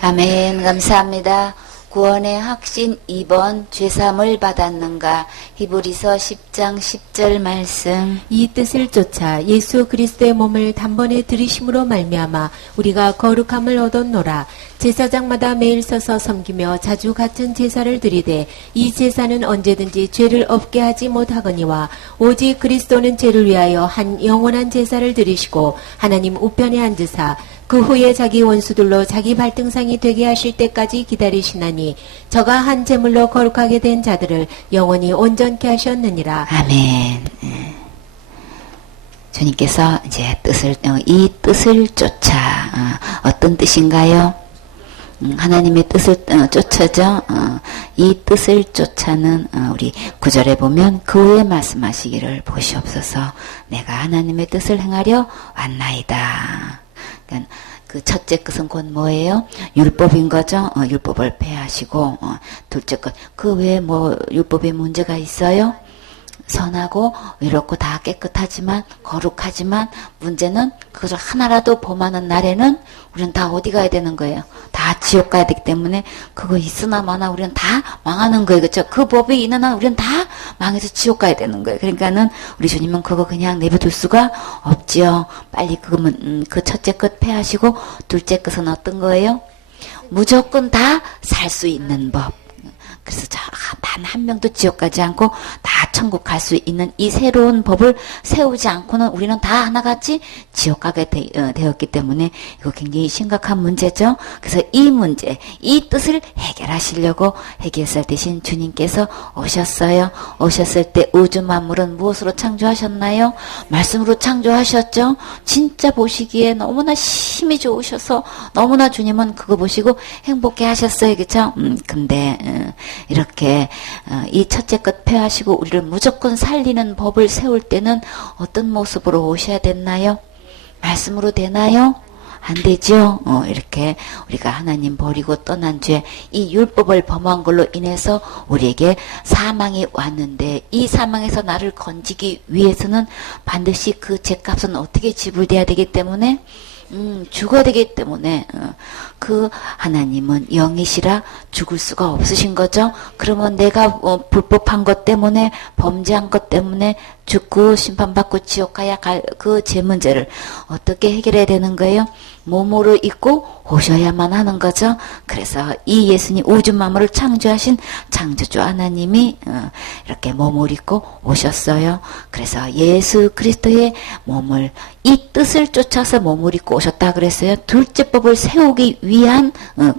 아멘. 감사합니다. 구원의 확신 2번 죄사함을 받았는가. 히브리서 10장 10절 말씀. 이 뜻을 쫓아 예수 그리스도의 몸을 단번에 들이심으로 말미암아 우리가 거룩함을 얻었노라. 제사장마다 매일 서서 섬기며 자주 같은 제사를 드리되 이 제사는 언제든지 죄를 없게 하지 못하거니와 오직 그리스도는 죄를 위하여 한 영원한 제사를 드리시고 하나님 우편에 앉으사 그 후에 자기 원수들로 자기 발등상이 되게 하실 때까지 기다리시나니 저가 한 제물로 거룩하게 된 자들을 영원히 온전케 하셨느니라. 아멘. 주님께서 이제 이 뜻을 쫓아 어떤 뜻인가요? 하나님의 뜻을 쫓아죠. 이 뜻을 쫓아는 우리 9절에 보면 그 후에 말씀하시기를 보시옵소서. 내가 하나님의 뜻을 행하려 왔나이다. 그러니까 그 첫째 것은 곧 뭐예요? 율법인 거죠. 율법을 폐하시고 둘째 것, 그 외에 뭐 율법에 문제가 있어요? 선하고 의롭고 다 깨끗하지만 거룩하지만 문제는 그것을 하나라도 범하는 날에는 우리는 다 어디 가야 되는 거예요? 다 지옥 가야 되기 때문에 그거 있으나 마나 우리는 다 망하는 거예요. 그렇죠? 그 법이 있는 한 우리는 다 망해서 지옥 가야 되는 거예요. 그러니까는 우리 주님은 그거 그냥 내버려둘 수가 없지요. 빨리 그거면 그 첫째 것 폐하시고 둘째 것은 어떤 거예요? 무조건 다 살 수 있는 법. 그래서 단 한 명도 지옥 가지 않고 다 천국 갈 수 있는 이 새로운 법을 세우지 않고는 우리는 다 하나같이 지옥 가게 되었기 때문에 이거 굉장히 심각한 문제죠. 그래서 이 문제, 이 뜻을 해결하시려고 해결사 되신 주님께서 오셨어요. 오셨을 때 우주 만물은 무엇으로 창조하셨나요? 말씀으로 창조하셨죠. 진짜 보시기에 너무나 힘이 좋으셔서 너무나 주님은 그거 보시고 행복해 하셨어요. 그렇죠? 근데 이렇게 이 첫째 것 폐하시고 우리를 무조건 살리는 법을 세울 때는 어떤 모습으로 오셔야 됐나요? 말씀으로 되나요? 안 되죠. 이렇게 우리가 하나님 버리고 떠난 죄, 이 율법을 범한 걸로 인해서 우리에게 사망이 왔는데 이 사망에서 나를 건지기 위해서는 반드시 그 죄값은 어떻게 지불돼야 되기 때문에 죽어야 되기 때문에 그 하나님은 영이시라 죽을 수가 없으신 거죠. 그러면 내가 불법한 것 때문에 범죄한 것 때문에 죽고 심판받고 지옥 가야 갈 그 죄 문제를 어떻게 해결해야 되는 거예요? 몸으로 입고 오셔야만 하는 거죠. 그래서 이 예수님 우주 만물을 창조하신 창조주 하나님이 이렇게 몸을 입고 오셨어요. 그래서 예수 그리스도의 몸을 이 뜻을 쫓아서 몸을 입고 오셨다 그랬어요. 둘째 법을 세우기 위한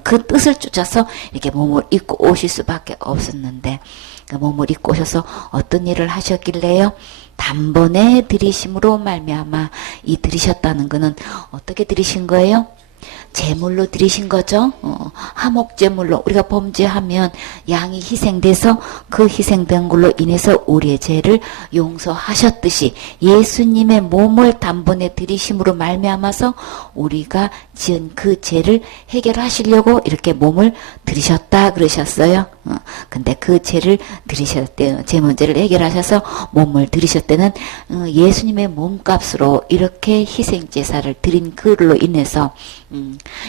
그 뜻을 쫓아서 이렇게 몸을 입고 오실 수밖에 없었는데 그 몸을 입고 오셔서 어떤 일을 하셨길래요? 단번에 들이심으로 말미암아 이 들이셨다는 거는 어떻게 들이신 거예요? 제물로 드리신 거죠. 화목제물로 우리가 범죄하면 양이 희생돼서 그 희생된 걸로 인해서 우리의 죄를 용서하셨듯이 예수님의 몸을 단번에 드리심으로 말미암아서 우리가 지은 그 죄를 해결하시려고 이렇게 몸을 들이셨다 그러셨어요. 근데 그 죄를 들이실 때, 죄 문제를 해결하셔서 몸을 들이실 때는 예수님의 몸값으로 이렇게 희생제사를 드린 그로 인해서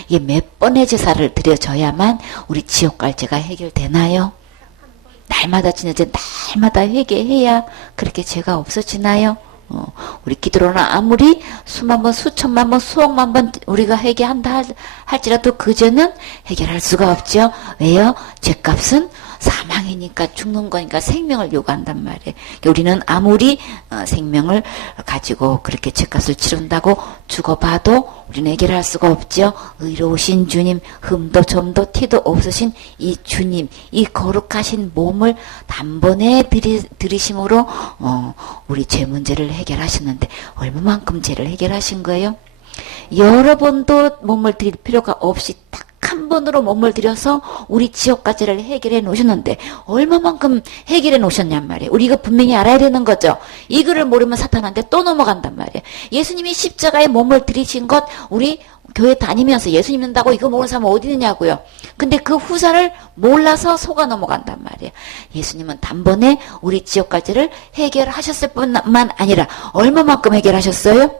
이게 몇 번의 제사를 드려져야만 우리 지옥 갈 죄가 해결되나요? 날마다 지내지 날마다 회개해야 그렇게 죄가 없어지나요? 우리 기도로는 아무리 수만 번, 수천만 번, 수억만 번 우리가 회개한다 할지라도 그 죄는 해결할 수가 없죠. 왜요? 죄값은 사망이니까 죽는 거니까 생명을 요구한단 말이에요. 우리는 아무리 생명을 가지고 그렇게 죄값을 치른다고 죽어봐도 우리는 해결할 수가 없죠. 의로우신 주님, 흠도 점도 티도 없으신 이 주님, 이 거룩하신 몸을 단번에 들이심으로 우리 죄 문제를 해결하셨는데 얼마만큼 죄를 해결하신 거예요? 여러 번도 몸을 드릴 필요가 없이 딱 한 번으로 몸을 들여서 우리 지옥까지를 해결해 놓으셨는데 얼마만큼 해결해 놓으셨냔 말이에요. 우리 이거 분명히 알아야 되는 거죠. 이거를 모르면 사탄한테 또 넘어간단 말이에요. 예수님이 십자가에 몸을 들이신 것 우리 교회 다니면서 예수 믿는다고 이거 모르는 사람 어디 있느냐고요. 근데 그 후사를 몰라서 속아 넘어간단 말이에요. 예수님은 단번에 우리 지옥까지를 해결하셨을 뿐만 아니라 얼마만큼 해결하셨어요?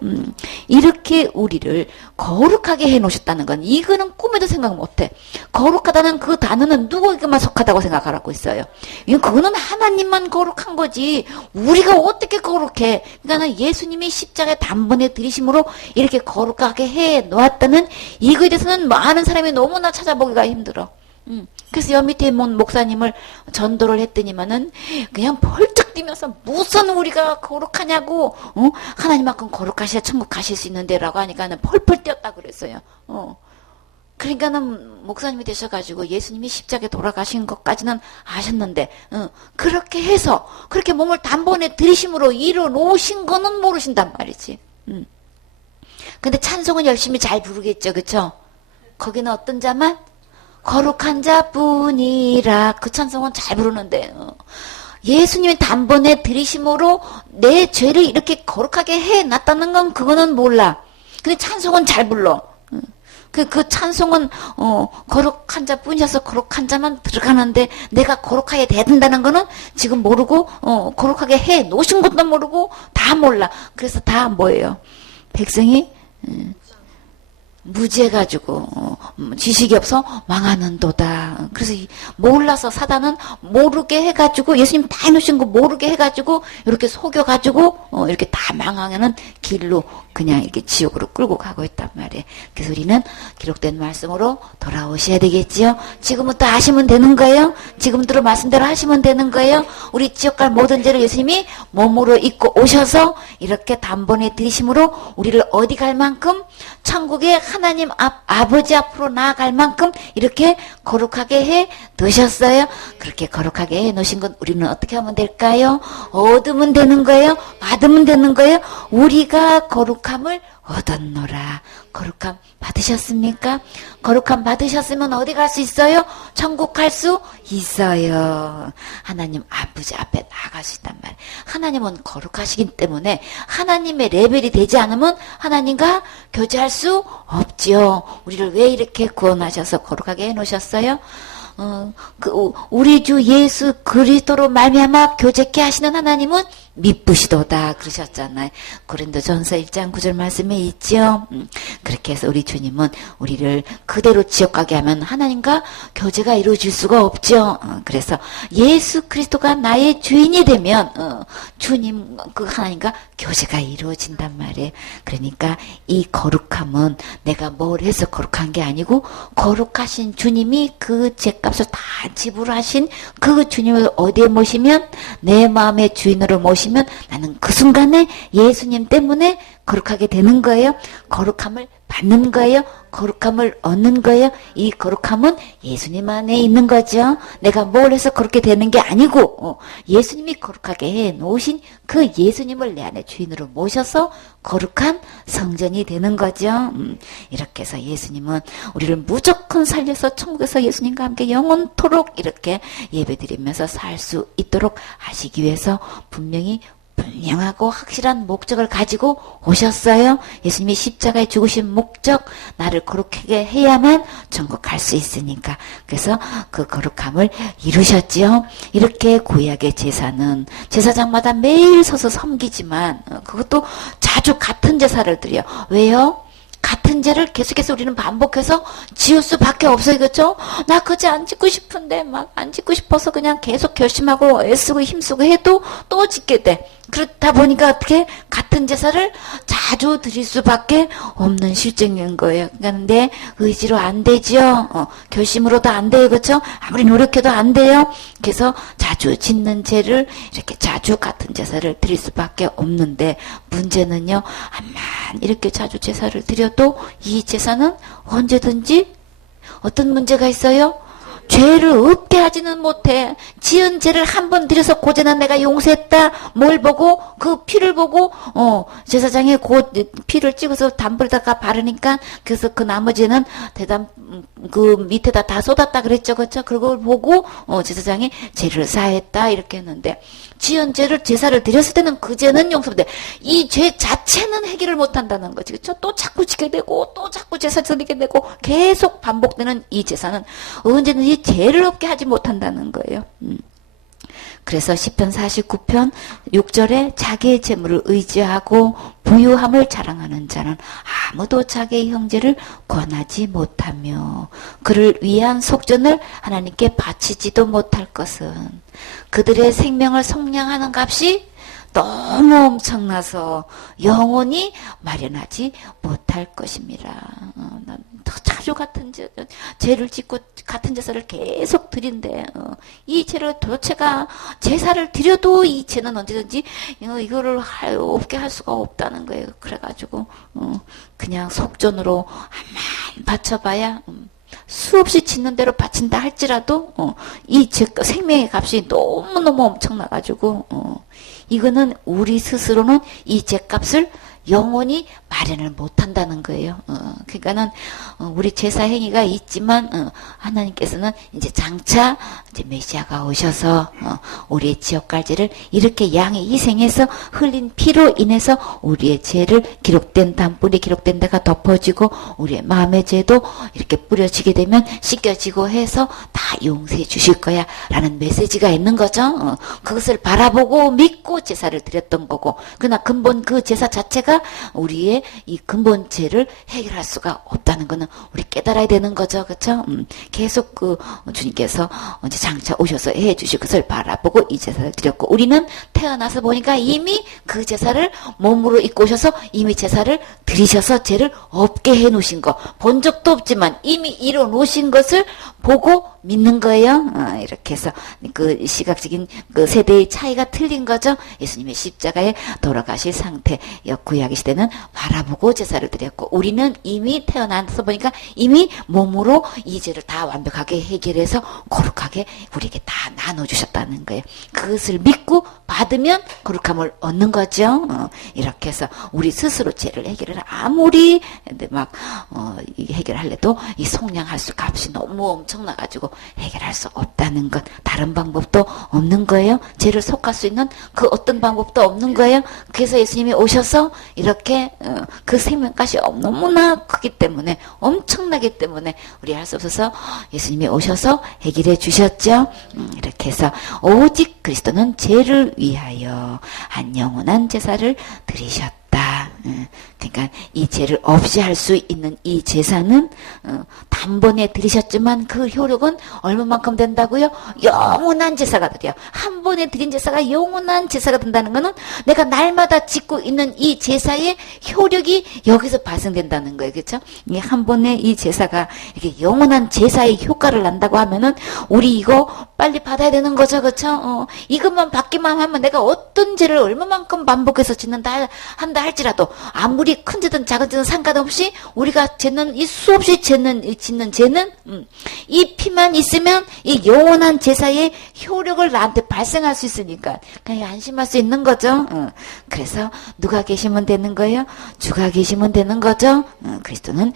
이렇게 우리를 거룩하게 해놓으셨다는 건 이거는 꿈에도 생각 못해. 거룩하다는 그 단어는 누구에게만 속하다고 생각하라고 있어요. 이건 그거는 하나님만 거룩한 거지 우리가 어떻게 거룩해. 그러니까 예수님이 십자가에 단번에 들이심으로 이렇게 거룩하게 해놓았다는 이거에 대해서는 많은 사람이 너무나 찾아보기가 힘들어. 그래서 여 밑에 목사님을 전도를 했더니만은 그냥 벌쩍 뛰면서 무슨 우리가 거룩하냐고, 하나님만큼 거룩하셔야 천국 가실 수 있는데라고 하니까는 펄펄 뛰었다 그랬어요. 그러니까는 목사님이 되셔가지고 예수님이 십자가에 돌아가신 것까지는 아셨는데, 그렇게 해서 그렇게 몸을 단번에 들이심으로 이뤄놓으신 거는 모르신단 말이지. 근데 찬송은 열심히 잘 부르겠죠, 그쵸? 거기는 어떤 자만? 거룩한 자뿐이라. 그 찬송은 잘 부르는데 예수님이 단번에 들이심으로 내 죄를 이렇게 거룩하게 해놨다는 건 그거는 몰라. 근데 찬송은 잘 불러. 그 찬송은 거룩한 자뿐이어서 거룩한 자만 들어가는데 내가 거룩하게 돼야 된다는 거는 지금 모르고 거룩하게 해놓으신 것도 모르고 다 몰라. 그래서 다 뭐예요? 백성이 무지해가지고 지식이 없어 망하는도다. 그래서 몰라서 사단은 모르게 해가지고 예수님 다 해놓으신 거 모르게 해가지고 이렇게 속여가지고 이렇게 다 망하는 길로 그냥 이렇게 지옥으로 끌고 가고 있단 말이에요. 그래서 우리는 기록된 말씀으로 돌아오셔야 되겠지요. 지금부터 하시면 되는 거예요. 지금 들어 말씀대로 하시면 되는 거예요. 우리 지옥 갈 모든 죄를 예수님이 몸으로 입고 오셔서 이렇게 단번에 들이심으로 우리를 어디 갈 만큼 천국에 하나님 아버지 앞으로 나아갈 만큼 이렇게 거룩하게 해 놓으셨어요. 그렇게 거룩하게 해 놓으신 건 우리는 어떻게 하면 될까요? 얻으면 되는 거예요? 받으면 되는 거예요? 우리가 거룩함을 얻었노라. 거룩함 받으셨습니까? 거룩함 받으셨으면 어디 갈 수 있어요? 천국 갈 수 있어요. 하나님 아버지 앞에 나아갈 수 있단 말이에요. 하나님은 거룩하시기 때문에 하나님의 레벨이 되지 않으면 하나님과 교제할 수 없지요. 우리를 왜 이렇게 구원하셔서 거룩하게 해놓으셨어요? 우리 주 예수 그리스도로 말미암아 교제케 하시는 하나님은 미쁘시도다 그러셨잖아요. 고린도전서 1장 9절 말씀에 있죠. 그렇게 해서 우리 주님은 우리를 그대로 지옥 가게 하면 하나님과 교제가 이루어질 수가 없죠. 그래서 예수 그리스도가 나의 주인이 되면 주님 그 하나님과 교제가 이루어진단 말이에요. 그러니까 이 거룩함은 내가 뭘 해서 거룩한 게 아니고 거룩하신 주님이 그 죄값을 다 지불하신 그 주님을 어디에 모시면 내 마음의 주인으로 모시면 나는 그 순간에 예수님 때문에 거룩하게 되는 거예요. 거룩함을 받는 거예요. 거룩함을 얻는 거예요. 이 거룩함은 예수님 안에 있는 거죠. 내가 뭘 해서 그렇게 되는 게 아니고 예수님이 거룩하게 해 놓으신 그 예수님을 내 안에 주인으로 모셔서 거룩한 성전이 되는 거죠. 이렇게 해서 예수님은 우리를 무조건 살려서 천국에서 예수님과 함께 영원토록 이렇게 예배드리면서 살 수 있도록 하시기 위해서 분명히 분명하고 확실한 목적을 가지고 오셨어요. 예수님이 십자가에 죽으신 목적, 나를 거룩하게 해야만 천국 갈 수 있으니까. 그래서 그 거룩함을 이루셨지요. 이렇게 구약의 제사는 제사장마다 매일 서서 섬기지만 그것도 자주 같은 제사를 드려. 왜요? 같은 죄를 계속해서 우리는 반복해서 지을 수밖에 없어요. 그렇죠? 나 그 죄 안 짓고 싶은데 막 안 짓고 싶어서 그냥 계속 결심하고 애쓰고 힘쓰고 해도 또 짓게 돼. 그렇다 보니까 어떻게 같은 제사를 자주 드릴 수밖에 없는 실정인 거예요. 그러니까 내 의지로 안 되지요. 결심으로도 안 돼요. 그렇죠? 아무리 노력해도 안 돼요. 그래서 자주 짓는 죄를 이렇게 자주 같은 제사를 드릴 수밖에 없는데 문제는요. 암만 이렇게 자주 제사를 드려도 이 제사는 언제든지 어떤 문제가 있어요? 죄를 없게 하지는 못해. 지은 죄를 한 번 들여서 고제는 내가 용서했다. 뭘 보고? 그 피를 보고 제사장이 그 피를 찍어서 담불에다가 바르니까 그래서 그 나머지는 그 밑에다 다 쏟았다 그랬죠. 그렇죠? 그걸 보고 제사장이 죄를 사했다 이렇게 했는데 지은 죄를 제사를 드렸을 때는 그 죄는 용서돼. 이 죄 자체는 해결을 못 한다는 거지. 그렇죠? 또 자꾸 지게 되고 또 자꾸 제사 드리게 되고 계속 반복되는 이 제사는 언제든지 죄를 없게 하지 못한다는 거예요. 그래서 시편 49편 6절에 자기의 재물을 의지하고 부유함을 자랑하는 자는 아무도 자기의 형제를 권하지 못하며 그를 위한 속전을 하나님께 바치지도 못할 것은 그들의 생명을 속량하는 값이 너무 엄청나서 영원히 마련하지 못할 것입니다. 난 자주 같은 죄를 짓고 같은 제사를 계속 드린데 이 죄를 도대체가 제사를 드려도 이 죄는 언제든지 이거를 없게 할 수가 없다는 거예요. 그래가지고 그냥 속전으로 한만 바쳐봐야 수없이 짓는 대로 바친다 할지라도 이 생명의 값이 너무너무 엄청나가지고 이거는 우리 스스로는 이 죄값을 영원히 마련을 못한다는 거예요. 그러니까는 우리 제사 행위가 있지만 하나님께서는 이제 장차 이제 메시아가 오셔서 우리의 지역갈제를 이렇게 양의 희생해서 흘린 피로 인해서 우리의 죄를 기록된 단불이 기록된 데가 덮어지고 우리의 마음의 죄도 이렇게 뿌려지게 되면 씻겨지고 해서 다 용서해 주실 거야 라는 메시지가 있는 거죠. 그것을 바라보고 믿고 제사를 드렸던 거고 그러나 근본 그 제사 자체가 우리의 이 근본 죄를 해결할 수가 없다는 거는 우리 깨달아야 되는 거죠. 그렇죠? 계속 그 주님께서 이제 장차 오셔서 해 주실 것을 바라보고 이 제사를 드렸고 우리는 태어나서 보니까 이미 그 제사를 몸으로 입고 오셔서 이미 제사를 드리셔서 죄를 없게 해 놓으신 거 본 적도 없지만 이미 이뤄 놓으신 것을 보고 믿는 거예요. 이렇게 해서 그 시각적인 그 세대의 차이가 틀린 거죠. 예수님의 십자가에 돌아가실 상태, 구약의 시대는 바라보고 제사를 드렸고 우리는 이미 태어나서 보니까 이미 몸으로 이 죄를 다 완벽하게 해결해서 거룩하게 우리에게 다 나눠주셨다는 거예요. 그것을 믿고 받으면 거룩함을 얻는 거죠. 이렇게 해서 우리 스스로 죄를 해결을 아무리 막 해결하려도 이 속량할 수 값이 너무 엄청나가지고 해결할 수 없다는 것. 다른 방법도 없는 거예요. 죄를 속할 수 있는 그 어떤 방법도 없는 거예요. 그래서 예수님이 오셔서 이렇게 그 생명값이 너무나 크기 때문에 엄청나기 때문에 우리 할 수 없어서 예수님이 오셔서 해결해 주셨죠. 이렇게 해서 오직 그리스도는 죄를 위하여 한 영원한 제사를 드리셨다. 그러니까 이 죄를 없이 할 수 있는 이 제사는 단번에 드리셨지만 그 효력은 얼마만큼 된다고요? 영원한 제사가 드려. 한 번에 드린 제사가 영원한 제사가 된다는 거는 내가 날마다 짓고 있는 이 제사의 효력이 여기서 발생된다는 거예요. 그렇죠? 한 번에 이 제사가 이렇게 영원한 제사의 효과를 난다고 하면은 우리 이거 빨리 받아야 되는 거죠. 그렇죠? 이것만 받기만 하면 내가 어떤 죄를 얼마만큼 반복해서 짓는다 한다 할지라도 아무리 큰 죄든 작은 죄든 상관없이 우리가 죄는 이 수없이 짓는 죄는 이 피만 있으면 이 영원한 제사의 효력을 나한테 발생할 수 있으니까 그냥 안심할 수 있는 거죠. 그래서 누가 계시면 되는 거예요? 주가 계시면 되는 거죠. 그리스도는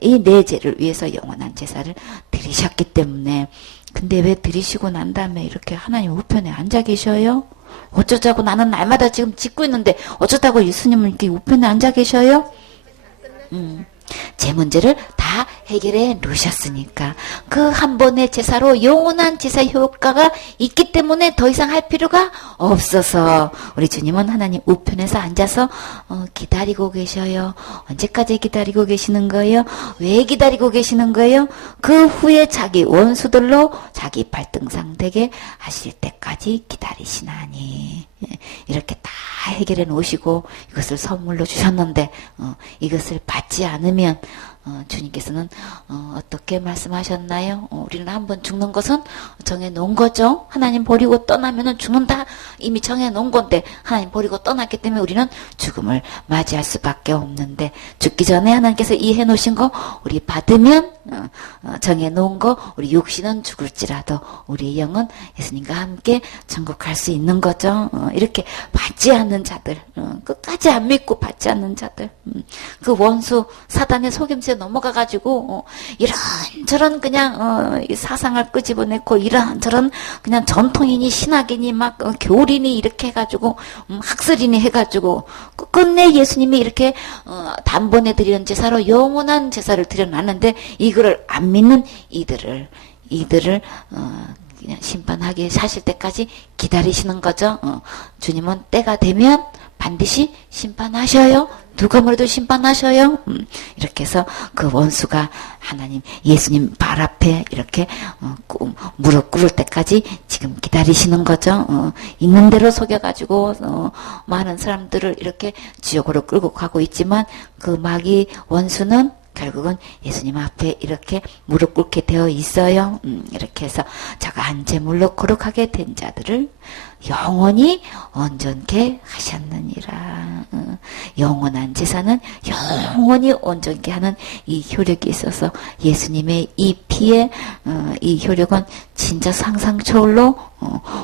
이 내 죄를 위해서 영원한 제사를 드리셨기 때문에 근데 왜 드리시고 난 다음에 이렇게 하나님 우편에 앉아 계셔요? 어쩌자고 나는 날마다 지금 짓고 있는데 어쩌다고 예수님은 이렇게 우편에 앉아 계셔요? 제 문제를 다 해결해 놓으셨으니까 그 한 번의 제사로 영원한 제사 효과가 있기 때문에 더 이상 할 필요가 없어서 우리 주님은 하나님 우편에서 앉아서 기다리고 계셔요. 언제까지 기다리고 계시는 거예요? 왜 기다리고 계시는 거예요? 그 후에 자기 원수들로 자기 발등상 되게 하실 때까지 기다리시나니 예, 이렇게 다 해결해 놓으시고 이것을 선물로 주셨는데 이것을 받지 않으면 주님께서는 어떻게 말씀하셨나요? 우리는 한번 죽는 것은 정해 놓은 거죠. 하나님 버리고 떠나면은 죽는다. 이미 정해 놓은 건데 하나님 버리고 떠났기 때문에 우리는 죽음을 맞이할 수밖에 없는데 죽기 전에 하나님께서 이해해 놓으신 거 우리 받으면 정해 놓은 거 우리 육신은 죽을지라도 우리 영은 예수님과 함께 천국 갈 수 있는 거죠. 이렇게 받지 않는 자들, 끝까지 안 믿고 받지 않는 자들, 그 원수 사단의 속임수에 넘어가가지고 이런저런 그냥 사상을 끄집어내고 이런저런 그냥 전통이니 신학이니 막 교리니 이렇게 해가지고 학설이니 해가지고 끝내 예수님이 이렇게 단번에 드리는 제사로 영원한 제사를 드려놨는데 이거를 안 믿는 이들을 그냥 심판하게 하실 때까지 기다리시는 거죠. 주님은 때가 되면 반드시 심판하셔요. 누가 뭐래도 심판하셔요. 이렇게 해서 그 원수가 하나님 예수님 발 앞에 이렇게 무릎 꿇을 때까지 지금 기다리시는 거죠. 있는 대로 속여가지고 많은 사람들을 이렇게 지옥으로 끌고 가고 있지만 그 마귀 원수는 결국은 예수님 앞에 이렇게 무릎 꿇게 되어 있어요. 이렇게 해서 자가 제물로 거룩하게 된 자들을 영원히 온전케 하셨느니라. 영원한 제사는 영원히 온전케 하는 이 효력이 있어서 예수님의 이 피의 이 효력은 진짜 상상 초월로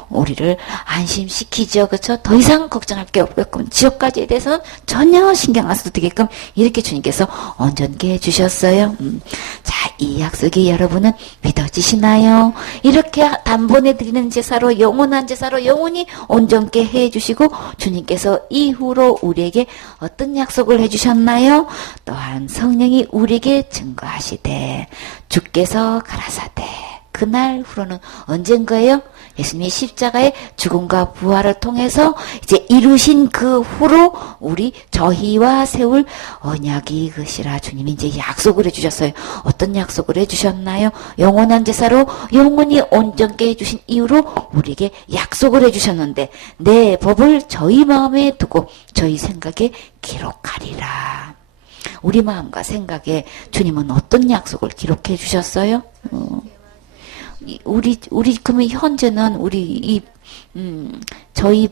우리를 안심시키죠. 그렇죠? 더 이상 걱정할 게 없게끔 지옥까지에 대해서는 전혀 신경 안 써도 되게끔 이렇게 주님께서 온전케 해주셨어요. 자, 이 약속이 여러분은 믿어지시나요? 이렇게 단번에 드리는 제사로 영원한 제사로 영원히 온전케 해주시고 주님께서 이후로 우리에게 어떤 약속을 해주셨나요? 또한 성령이 우리에게 증거하시되 주께서 가라사대 그날 후로는 언젠가예요? 예수님이 십자가의 죽음과 부활을 통해서 이제 이루신 그 후로 우리 저희와 세울 언약이 이것이라 주님이 이제 약속을 해주셨어요. 어떤 약속을 해주셨나요? 영원한 제사로 영원히 온전케 해주신 이후로 우리에게 약속을 해주셨는데 내 법을 저희 마음에 두고 저희 생각에 기록하리라. 우리 마음과 생각에 주님은 어떤 약속을 기록해 주셨어요? 우리 그러면 현재는 저희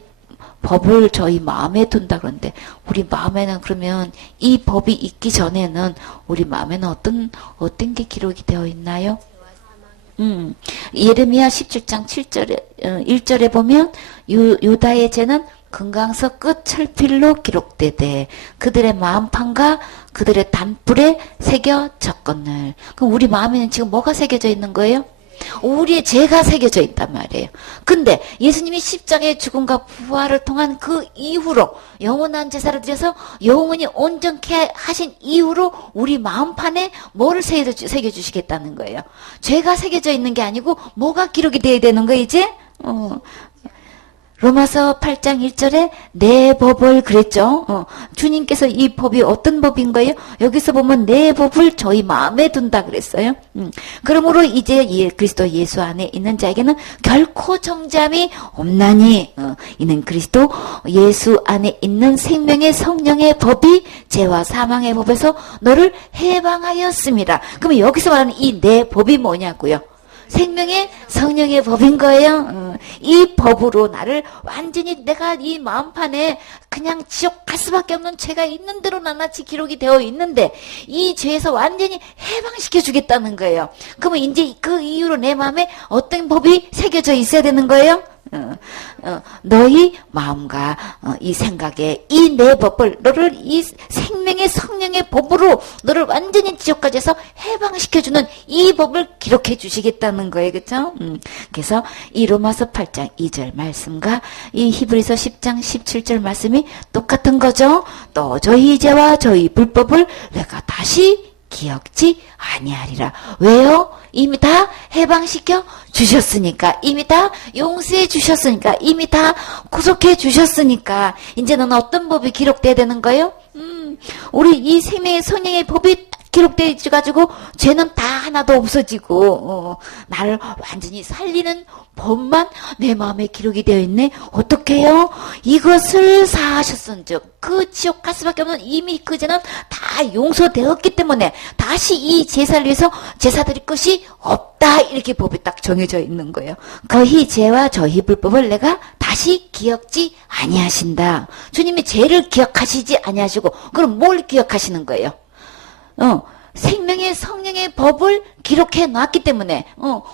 법을 저희 마음에 둔다 그러는데 우리 마음에는 그러면 이 법이 있기 전에는 우리 마음에는 어떤 게 기록이 되어 있나요? 예레미야 17장 7절에 1절에 보면 유다의 죄는 금강서 끝 철필로 기록되되 그들의 마음판과 그들의 단불에 새겨 적건을. 그럼 우리 마음에는 지금 뭐가 새겨져 있는 거예요? 우리의 죄가 새겨져 있단 말이에요. 근데 예수님이 십자가의 죽음과 부활을 통한 그 이후로 영원한 제사를 드려서 영원히 온전케 하신 이후로 우리 마음판에 뭐를 새겨주시겠다는 거예요. 죄가 새겨져 있는 게 아니고 뭐가 기록이 돼야 되는 거예요 이제? 로마서 8장 1절에 내 법을 그랬죠. 주님께서 이 법이 어떤 법인 거예요? 여기서 보면 내 법을 저희 마음에 둔다 그랬어요. 그러므로 이제 그리스도 예수 안에 있는 자에게는 결코 정죄함이 없나니 이는 그리스도 예수 안에 있는 생명의 성령의 법이 죄와 사망의 법에서 너를 해방하였습니다. 그러면 여기서 말하는 이 내 법이 뭐냐고요? 생명의 성령의 법인 거예요. 이 법으로 나를 완전히 내가 이 마음판에 그냥 지옥 갈 수밖에 없는 죄가 있는 대로 낱낱이 기록이 되어 있는데 이 죄에서 완전히 해방시켜 주겠다는 거예요. 그러면 이제 그 이후로 내 마음에 어떤 법이 새겨져 있어야 되는 거예요? 너희 마음과 이 생각에 이 내 법을 너를 이 생명의 성령의 법으로 너를 완전히 지옥까지 해서 해방시켜주는 이 법을 기록해 주시겠다는 거예요. 그렇죠? 그래서 이 로마서 8장 2절 말씀과 이 히브리서 10장 17절 말씀이 똑같은 거죠. 또 저희 죄와 저희 불법을 내가 다시 기억지 아니하리라. 왜요? 이미 다 해방시켜 주셨으니까, 이미 다 용서해 주셨으니까, 이미 다 구속해 주셨으니까 이제는 어떤 법이 기록돼야 되는 거예요? 우리 이 생명의 성령의 법이 기록되어 가지고 죄는 다 하나도 없어지고 나를 완전히 살리는 법만 내 마음에 기록이 되어 있네. 어떻게 해요? 이것을 사하셨은즉 그 지옥 갈 수밖에 없는 이미 그 죄는 다 용서되었기 때문에 다시 이 제사를 위해서 제사 드릴 것이 없다. 이렇게 법에 딱 정해져 있는 거예요. 거희 죄와 저희 불법을 내가 다시 기억지 아니하신다. 주님이 죄를 기억하시지 아니하시고 그럼 뭘 기억하시는 거예요? 생명의 성령의 법을 기록해 놨기 때문에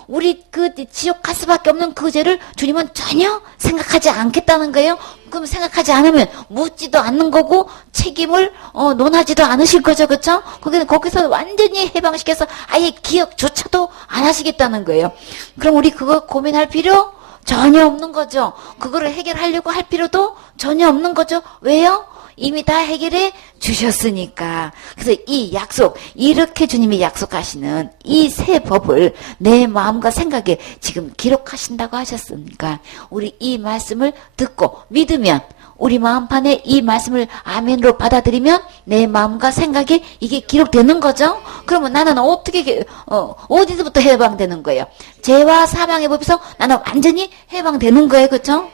우리 그 지옥 갈 수밖에 없는 그 죄를 주님은 전혀 생각하지 않겠다는 거예요. 그럼 생각하지 않으면 묻지도 않는 거고 책임을 논하지도 않으실 거죠. 그렇죠? 거기서 완전히 해방시켜서 아예 기억조차도 안 하시겠다는 거예요. 그럼 우리 그거 고민할 필요 전혀 없는 거죠. 그거를 해결하려고 할 필요도 전혀 없는 거죠. 왜요? 이미 다 해결해 주셨으니까. 그래서 이 약속, 이렇게 주님이 약속하시는 이 새 법을 내 마음과 생각에 지금 기록하신다고 하셨으니까 우리 이 말씀을 듣고 믿으면 우리 마음판에 이 말씀을 아멘으로 받아들이면 내 마음과 생각에 이게 기록되는 거죠. 그러면 나는 어떻게 어디서부터 해방되는 거예요? 죄와 사망의 법에서 나는 완전히 해방되는 거예요. 그렇죠?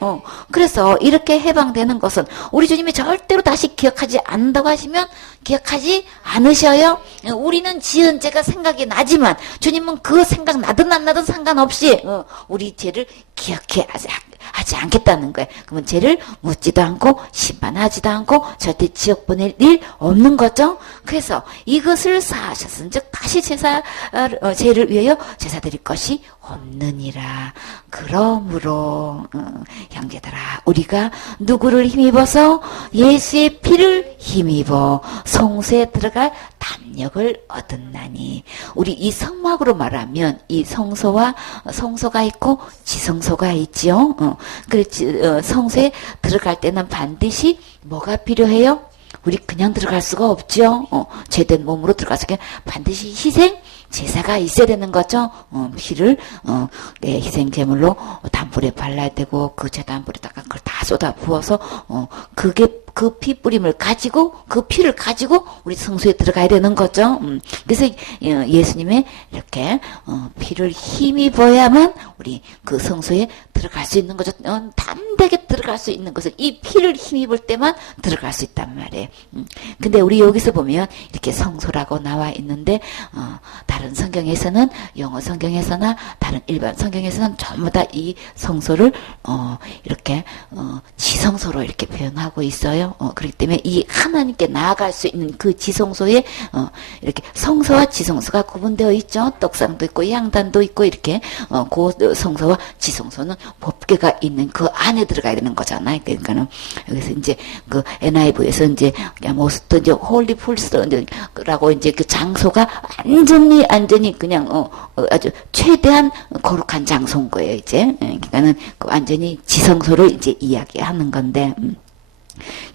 그래서 이렇게 해방되는 것은 우리 주님이 절대로 다시 기억하지 않는다고 하시면 기억하지 않으셔요. 우리는 지은 죄가 생각이 나지만 주님은 그 생각 나든 안 나든 상관없이 우리 죄를 기억해 하지 않겠다는 거예요. 그러면 죄를 묻지도 않고 심판하지도 않고 절대 지옥 보낼 일 없는 거죠. 그래서 이것을 사하셨은즉 다시 죄를 위하여 제사 드릴 것이 없느니라. 그러므로 형제들아 우리가 누구를 힘입어서 예수의 피를 힘입어 성소에 들어갈 담력을 얻었나니. 우리 이 성막으로 말하면 이 성소가 있고 지성소가 있지요. 그래서 성소에 들어갈 때는 반드시 뭐가 필요해요? 우리 그냥 들어갈 수가 없죠. 죄된 몸으로 들어가서 반드시 희생 제사가 있어야 되는 거죠. 피를 내 희생 제물로 단불에 발라야 되고 그 제단불에다가 그걸 다 쏟아 부어서 그게 그 피 뿌림을 가지고 그 피를 가지고 우리 성소에 들어가야 되는 거죠. 그래서 예수님의 이렇게 피를 힘입어야만 우리 그 성소에 들어갈 수 있는 거죠. 담대하게 들어갈 수 있는 것을 이 피를 힘입을 때만 들어갈 수 있단 말이에요. 근데 우리 여기서 보면 이렇게 성소라고 나와 있는데 다른 성경에서는 영어 성경에서나 다른 일반 성경에서는 전부 다 이 성소를 이렇게 지성소로 이렇게 표현하고 있어요. 그렇기 때문에 이 하나님께 나아갈 수 있는 그 지성소에 이렇게 성소와 지성소가 구분되어 있죠. 떡상도 있고 양단도 있고 이렇게 그 성소와 지성소는 법궤가 있는 그 안에 들어가야 되는 거잖아요. 그러니까는 여기서 이제 그 NIV에서 이제 모스트 이제 홀리 풀스라고 이제 그 장소가 완전히 그냥 아주 최대한 거룩한 장소인 거예요. 이제 그러니까는 그 완전히 지성소를 이제 이야기하는 건데.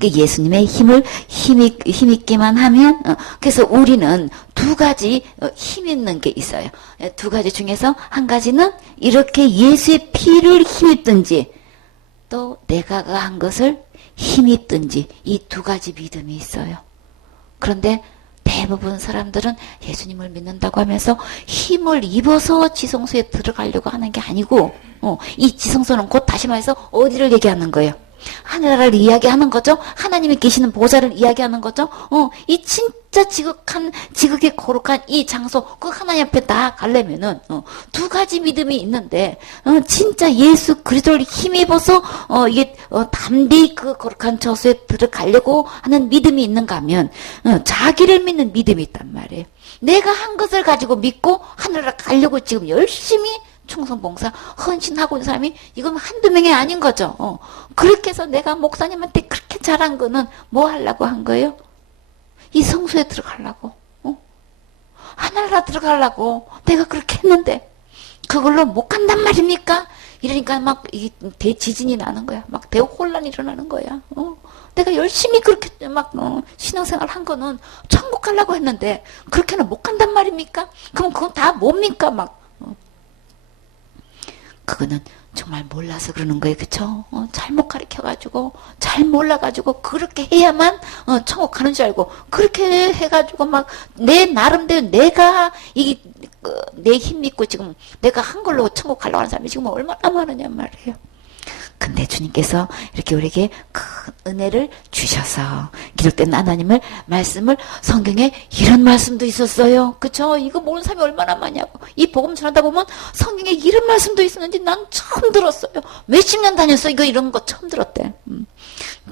예수님의 힘있기만 하면 그래서 우리는 두 가지 힘있는 게 있어요. 두 가지 중에서 한 가지는 이렇게 예수의 피를 힘입든지 또 내가 한 것을 힘입든지 이 두 가지 믿음이 있어요. 그런데 대부분 사람들은 예수님을 믿는다고 하면서 힘을 입어서 지성소에 들어가려고 하는 게 아니고 이 지성소는 곧 다시 말해서 어디를 얘기하는 거예요? 하늘나라를 이야기하는 거죠. 하나님이 계시는 보좌를 이야기하는 거죠. 이 진짜 지극히 거룩한 이 장소 그 하나님 앞에 다 가려면은 두 가지 믿음이 있는데 진짜 예수 그리스도를 힘입어서 이게 담대히 그 거룩한 저수에 들어가려고 하는 믿음이 있는가 하면 자기를 믿는 믿음이 있단 말이에요. 내가 한 것을 가지고 믿고 하늘나라 가려고 지금 열심히 충성봉사 헌신하고 있는 사람이 이건 한두 명이 아닌 거죠. 그렇게 해서 내가 목사님한테 그렇게 잘한 거는 뭐 하려고 한 거예요? 이 성소에 들어가려고. 하늘나라 들어가려고 내가 그렇게 했는데 그걸로 못 간단 말입니까? 이러니까 막 대지진이 나는 거야. 막 대혼란이 일어나는 거야. 내가 열심히 그렇게 막 신앙생활 한 거는 천국 가려고 했는데 그렇게는 못 간단 말입니까? 그럼 그건 다 뭡니까? 막 그거는 정말 몰라서 그러는 거예요. 그쵸? 잘못 가르쳐가지고, 잘 몰라가지고, 그렇게 해야만, 천국 가는 줄 알고, 그렇게 해가지고, 막, 내 나름대로 내가, 내 힘 믿고 지금 내가 한 걸로 천국 가려고 하는 사람이 지금 얼마나 많으냐 말이에요. 근데 주님께서 이렇게 우리에게 큰 은혜를 주셔서 기록된 하나님을 말씀을 성경에 이런 말씀도 있었어요. 그쵸? 이거 모르는 사람이 얼마나 많냐고. 이 복음 전하다 보면 성경에 이런 말씀도 있었는지 난 처음 들었어요. 몇십 년 다녔어. 이런 거 처음 들었대.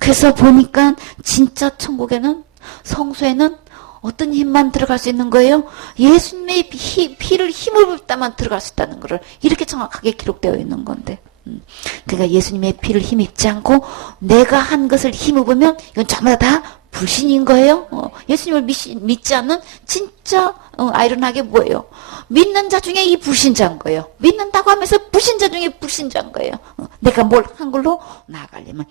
그래서 보니까 진짜 천국에는 성소에는 어떤 힘만 들어갈 수 있는 거예요? 예수님의 피를 힘을 붓다만 들어갈 수 있다는 거를 이렇게 정확하게 기록되어 있는 건데. 그러니까 예수님의 피를 힘입지 않고 내가 한 것을 힘입으면 이건 전부 다 불신인 거예요. 예수님을 믿지 않는 진짜 아이러니하게 뭐예요? 믿는 자 중에 이 불신자인 거예요. 믿는다고 하면서 불신자 중에 불신자인 거예요. 내가 뭘 한 걸로 나아가려면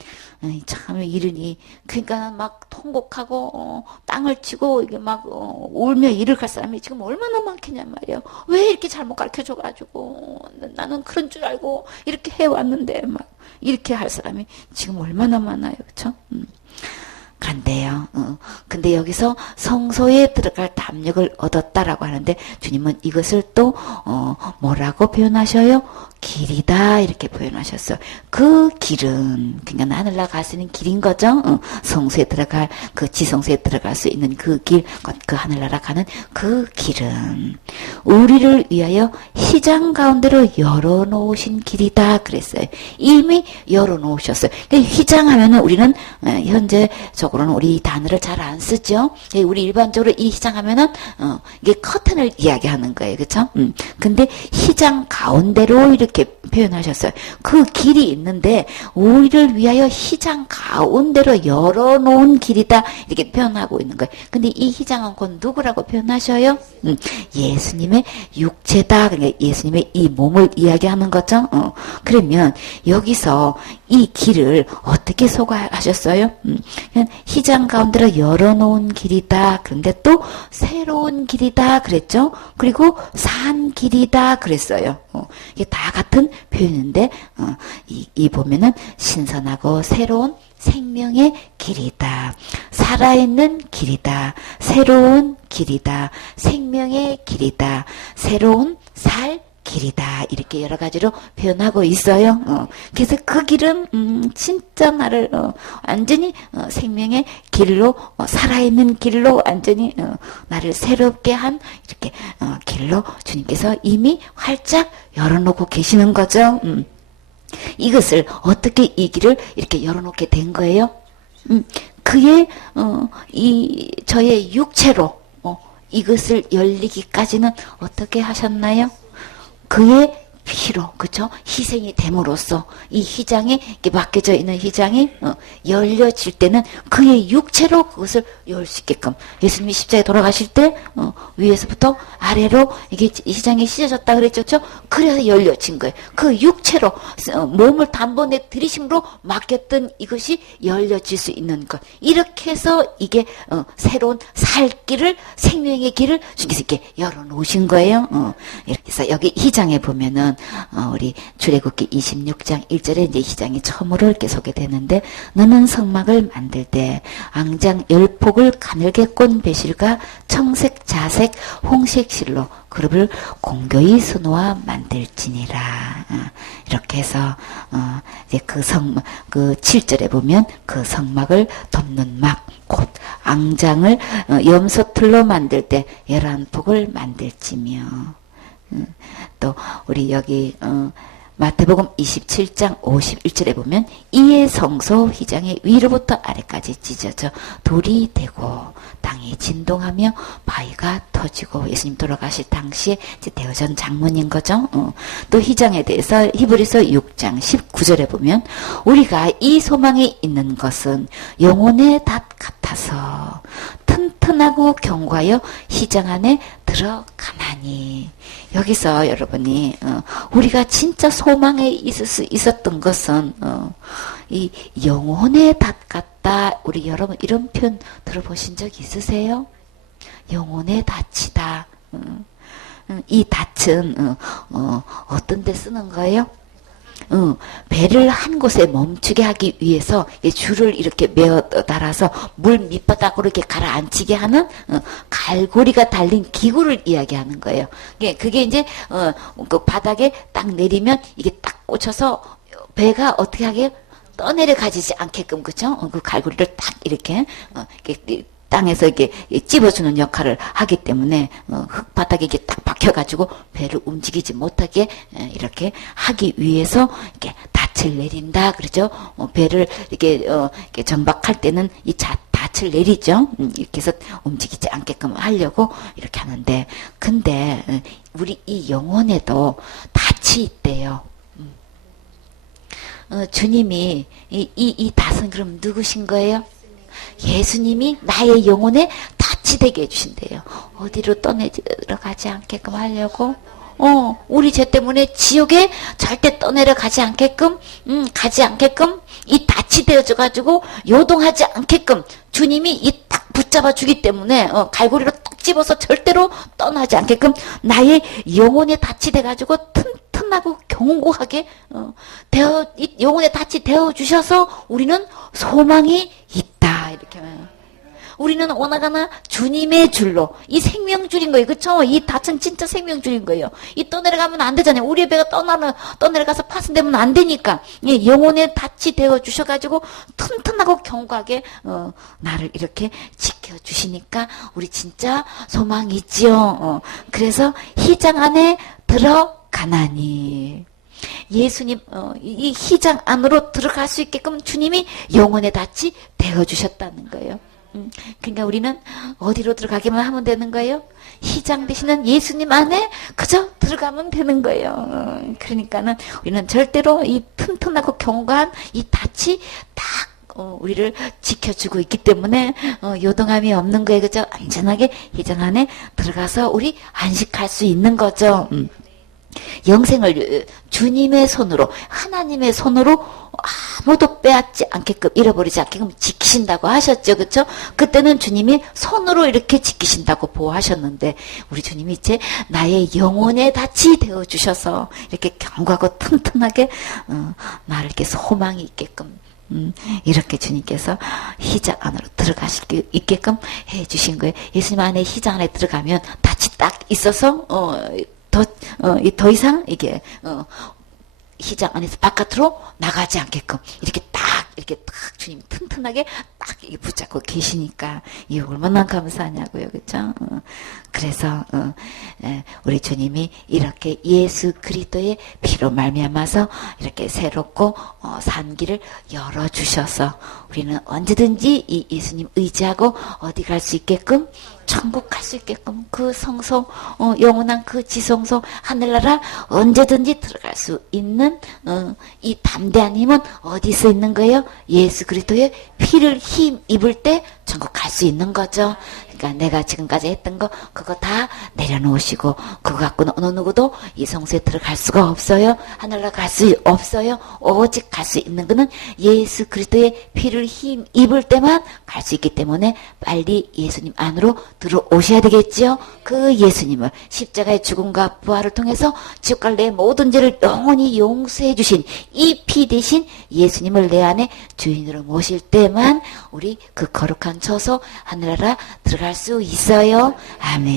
참 이르니 그러니까 막 통곡하고 땅을 치고 이게 막 울며 일을 갈 사람이 지금 얼마나 많겠냐 말이에요. 왜 이렇게 잘못 가르쳐줘가지고 나는 그런 줄 알고 이렇게 해왔는데 막 이렇게 할 사람이 지금 얼마나 많아요. 그렇죠? 그런데요. 근데 여기서 성소에 들어갈 담력을 얻었다라고 하는데 주님은 이것을 또 뭐라고 표현하셔요? 길이다 이렇게 표현하셨어요. 그 길은 그러니까 하늘나라 갈 수 있는 길인 거죠. 성소에 들어갈 그 지성소에 들어갈 수 있는 그 길, 그 하늘나라 가는 그 길은 우리를 위하여 시장 가운데로 열어놓으신 길이다 그랬어요. 이미 열어놓으셨어요. 그러니까 휘장하면은 우리는 현재적으로는 우리 단어를 잘 안 쓰죠. 우리 일반적으로 이 휘장하면은 이게 커튼을 이야기하는 거예요, 그렇죠? 근데 휘장 가운데로 이렇게 표현하셨어요. 그 길이 있는데 우리를 위하여 휘장 가운데로 열어놓은 길이다 이렇게 표현하고 있는 거예요. 근데 이 휘장은 곧 누구라고 표현하셔요? 예수님의 육체다. 그러니까 예수님의 이 몸을 이야기하는 거죠. 그러면 여기서 이 길을 어떻게 소개하셨어요? 그냥 휘장 가운데로 열어놓은 길이다. 그런데 또 새로운 길이다 그랬죠. 그리고 산 길이다 그랬어요. 이게 다 같은 표현인데 이 보면은 신선하고 새로운 생명의 길이다. 살아있는 길이다. 새로운 길이다. 생명의 길이다. 새로운 살 길이다. 이렇게 여러 가지로 표현하고 있어요. 그래서 그 길은 진짜 나를 완전히 생명의 길로 살아있는 길로 완전히 나를 새롭게 한 이렇게 길로 주님께서 이미 활짝 열어놓고 계시는 거죠. 이것을 어떻게 이 길을 이렇게 열어놓게 된 거예요? 그의 저의 육체로 이것을 열리기까지는 어떻게 하셨나요? 그의 피로, 그쵸? 희생이 됨으로써 이 휘장이 이렇게 맡겨져 있는 휘장이 열려질 때는 그의 육체로 그것을 열 수 있게끔 예수님이 십자가에 돌아가실 때 위에서부터 아래로 이게 휘장이 찢어졌다 그랬죠? 그래서 열려진 거예요. 그 육체로 몸을 단번에 들이심으로 맡겼던 이것이 열려질 수 있는 것. 이렇게 해서 이게 새로운 살 길을 생명의 길을 주님께서 이렇게 열어놓으신 거예요. 이렇게 해서 여기 휘장에 보면은 우리 출애굽기 26장 1절에 이제 휘장이 처음으로 이렇게 소개되는데 너는 성막을 만들 때 앙장 10폭을 가늘게 꼰 배실과 청색, 자색, 홍색 실로 그룹을 공교히 수놓아 만들지니라. 이렇게 해서 이제 그 7절에 보면 그 성막을 덮는 막 곧 앙장을 염소틀로 만들 때 11폭을 만들지며 또 우리 여기 마태복음 27장 51절에 보면 이에 성소 휘장이 위로부터 아래까지 찢어져 돌이 되고 땅이 진동하며 바위가 터지고 예수님 돌아가실 당시에 이제 대여전 장문인 거죠. 또 휘장에 대해서 히브리서 6장 19절에 보면 우리가 이 소망이 있는 것은 영혼의 닷 같아서 튼튼하고 견고하여 휘장 안에 들어가나니. 여기서 여러분이 우리가 진짜 소망에 있을 수 있었던 것은 이 영혼의 닷 같다. 우리 여러분 이런 표현 들어보신 적 있으세요? 영혼의 닷이다. 이 닷은 어떤 데 쓰는 거예요? 배를 한 곳에 멈추게 하기 위해서 이 줄을 이렇게 메어 달아서 물 밑바닥으로 이렇게 가라앉히게 하는 갈고리가 달린 기구를 이야기하는 거예요. 그게 이제 그 바닥에 딱 내리면 이게 딱 꽂혀서 배가 어떻게 하게 떠내려 가지지 않게끔, 그죠? 그 갈고리를 딱 이렇게 땅에서 이게 찝어주는 역할을 하기 때문에 흙바닥에 이게 딱 박혀가지고 배를 움직이지 못하게 이렇게 하기 위해서 이렇게 닻을 내린다 그러죠. 배를 이렇게 정박할 때는 이 닻을 내리죠. 이렇게 해서 움직이지 않게끔 하려고 이렇게 하는데, 근데 우리 이 영혼에도 닻이 있대요. 주님이 이 닻은 그럼 누구신 거예요? 예수님이 나의 영혼에 닻이 되게 해주신대요. 어디로 떠내려가지 않게끔 하려고. 우리 죄 때문에 지옥에 절대 떠내려가지 않게끔, 가지 않게끔 이 닻이 되어져가지고 요동하지 않게끔 주님이 이 딱 붙잡아 주기 때문에 갈고리로 딱 집어서 절대로 떠나지 않게끔 나의 영혼에 닻이 돼가지고 튼튼하고 견고하게 이 영혼에 닻이 되어 주셔서 우리는 소망이 있다 이렇게 말해요. 우리는 오나가나 주님의 줄로 이 생명줄인 거예요. 그쵸? 이 닻은 진짜 생명줄인 거예요. 이 떠내려가면 안 되잖아요. 우리의 배가 떠내려가서 파손되면 안 되니까 이 영혼의 닻이 되어 주셔가지고 튼튼하고 견고하게 나를 이렇게 지켜주시니까 우리 진짜 소망이 있지요. 그래서 희장 안에 들어가나니 예수님 이 희장 안으로 들어갈 수 있게끔 주님이 영혼의 닻이 되어 주셨다는 거예요. 그러니까 우리는 어디로 들어가기만 하면 되는 거예요? 희장 되시는 예수님 안에 그저 들어가면 되는 거예요. 그러니까는 우리는 절대로 이 튼튼하고 견고한 이 닻이 딱 우리를 지켜주고 있기 때문에 요동함이 없는 거예요. 그죠? 안전하게 희장 안에 들어가서 우리 안식할 수 있는 거죠. 영생을 주님의 손으로, 하나님의 손으로 아무도 빼앗지 않게끔, 잃어버리지 않게끔 지키신다고 하셨죠. 그쵸? 그때는 주님이 손으로 이렇게 지키신다고 보호하셨는데 우리 주님이 이제 나의 영혼의 닻이 되어주셔서 이렇게 견고하고 튼튼하게 나를 이렇게 소망이 있게끔 이렇게 주님께서 희장 안으로 들어가실 수 있게끔 해주신 거예요. 예수님 안에 희장 안에 들어가면 닻이 딱 있어서 더 이상 이게 희장 안에서 바깥으로 나가지 않게끔 이렇게 딱 주님이 튼튼하게 딱 이렇게 붙잡고 계시니까 이 얼마나 감사하냐고요, 그렇죠? 그래서 우리 주님이 이렇게 예수 그리스도의 피로 말미암아서 이렇게 새롭고 산 길을 열어 주셔서 우리는 언제든지 이 예수님 의지하고 어디 갈 수 있게끔, 천국 갈 수 있게끔, 그 성소, 영원한 그 지성소, 하늘나라 언제든지 들어갈 수 있는 이 담대한 힘은 어디서 있는 거예요? 예수 그리스도의 피를 힘 입을 때 천국 갈 수 있는 거죠. 그러니까 내가 지금까지 했던 거 그거 다 내려놓으시고 그거 갖고는 어느 누구도 이 성소에 들어갈 수가 없어요. 하늘나라 갈 수 없어요. 오직 갈 수 있는 거는 예수 그리스도의 피를 힘 입을 때만 갈 수 있기 때문에 빨리 예수님 안으로 들어오셔야 되겠지요. 그 예수님을 십자가의 죽음과 부활을 통해서 지옥 갈 내 모든 죄를 영원히 용서해 주신 이 피 대신 예수님을 내 안에 주인으로 모실 때만 우리 그 거룩한 처소 하늘나라 들어갈 수 있어요. 아멘.